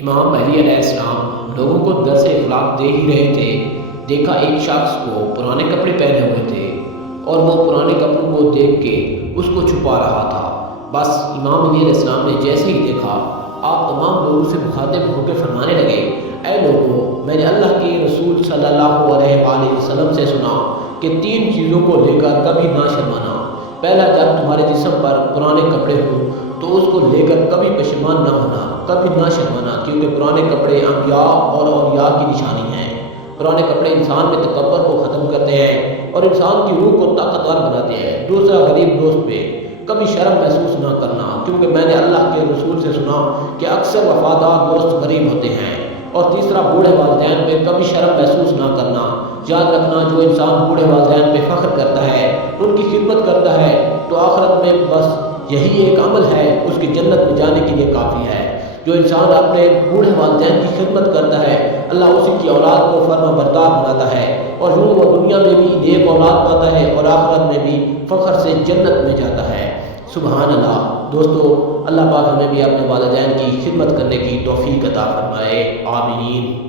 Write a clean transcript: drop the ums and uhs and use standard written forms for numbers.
امام مہدی علیہ السلام لوگوں کو درس اخلاق دے ہی رہے تھے، دیکھا ایک شخص کو پرانے کپڑے پہنے ہوئے تھے اور وہ پرانے کپڑوں کو دیکھ کے اس کو چھپا رہا تھا۔ بس امام مہدی علیہ السلام نے جیسے ہی دیکھا، آپ تمام لوگوں سے مخاطب ہو کے فرمانے لگے، اے لوگوں، میں نے اللہ کے رسول صلی اللہ علیہ وآلہ وسلم سے سنا کہ 3 چیزوں کو لے کر کبھی نہ شرمانا۔ پہلا، جب تمہارے جسم پر پرانے کپڑے ہوں تو اس کو لے کر کبھی پشیمان نہ ہونا، کبھی نہ شرمانا، کیونکہ پرانے کپڑے انبیاء اور اولیاء کی نشانی ہیں۔ پرانے کپڑے انسان میں تکبر کو ختم کرتے ہیں اور انسان کی روح کو طاقتور بناتے ہیں۔ دوسرا، غریب دوست پہ کبھی شرم محسوس نہ کرنا، کیونکہ میں نے اللہ کے رسول سے سنا کہ اکثر وفادار دوست غریب ہوتے ہیں۔ اور تیسرا، بوڑھے والدین پہ کبھی شرم محسوس نہ کرنا۔ یاد رکھنا، جو انسان بوڑھے والدین پہ فخر کرتا ہے، ان کی خدمت کرتا ہے، تو آخرت میں بس یہی ایک عمل ہے، اس کی جنت میں جانے کے لیے کافی ہے۔ جو انسان اپنے بوڑھے والدین کی خدمت کرتا ہے، اللہ اسی کی اولاد کو فرما بردار بناتا ہے، اور یوں وہ دنیا میں بھی نیک اولاد پاتا ہے اور آخرت میں بھی فخر سے جنت میں جاتا ہے۔ سبحان اللہ۔ دوستو، اللہ پاک ہمیں بھی اپنے والدین کی خدمت کرنے کی توفیق عطا فرمائے، آمین۔